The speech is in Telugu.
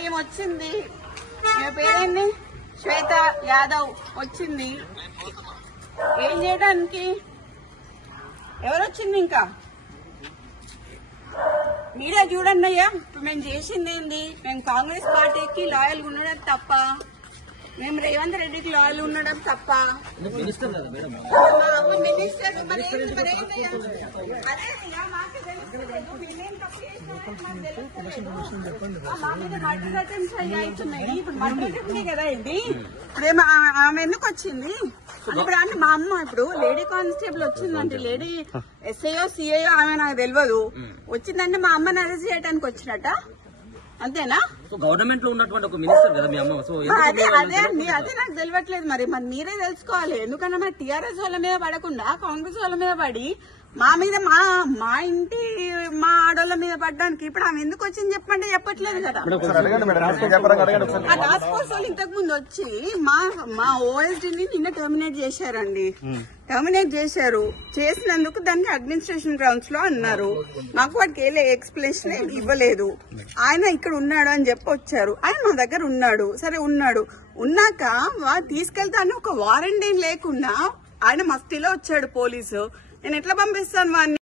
ఈమె వచ్చింది, ఈమె పేరేంది, శ్వేత యాదవ్ వచ్చింది. ఏం చేయడానికి? ఎవరొచ్చింది? ఇంకా మీడియా చూడండి అయ్యా. ఇప్పుడు మేము చేసింది ఏంది? మేము కాంగ్రెస్ పార్టీకి లాయల్ ఉండడం తప్ప, మేము రేవంత్ రెడ్డికి లాయల్ ఉండడం తప్ప. మినిస్టర్ మరి కదా ఇది. ఇప్పుడు ఆమె ఎందుకు వచ్చింది? ఇప్పుడు ఆమె మా అమ్మ ఇప్పుడు లేడీ కానిస్టేబుల్ వచ్చిందంటే, లేడీ ఎస్ఐఓ సిఐఓ ఆమె నాకు తెలియదు, వచ్చిందంటే మా అమ్మని అరెస్ట్ చేయడానికి వచ్చినట్ట, అంతేనా? గవర్నమెంట్ లో ఉన్నటువంటి ఒక మినిస్టర్ కదా మీ అమ్మ. అదే అండి, అదే నాకు తెలియట్లేదు. మరి మీరే తెలుసుకోవాలి. ఎందుకన్నా మరి టీఆర్ఎస్ వాళ్ళ మీద పడకుండా కాంగ్రెస్ వాళ్ళ మీద పడి మా మీద మా ఇంటి మా ఆడోళ్ళ మీద పడ్డానికి ఇప్పుడు ఆమె ఎందుకు వచ్చింది చెప్పండి, చెప్పట్లేదు కదా. ఆ టాస్క్ ఫోర్స్ వాళ్ళు ఇంతకు ముందు వచ్చి మా ఓఎస్డీని నిన్న టర్మినేట్ చేశారండి. టర్మినేట్ చేశారు. చేసినందుకు దానికి అడ్మినిస్ట్రేషన్ గ్రౌండ్స్ లో అన్నారు. మాకు వాటికి ఏ ఎక్స్ప్లెనేషన్ ఇవ్వలేదు. ఆయన ఇక్కడ ఉన్నాడు అని చెప్పి వచ్చారు. ఆయన మా దగ్గర ఉన్నాడు. సరే ఉన్నాక తీసుకెళ్తాను ఒక వారెంట్ ఏం లేకుండా ఆయన మస్తిలో వచ్చాడు పోలీసు. నేను ఎట్లా పంపిస్తాను వాడిని?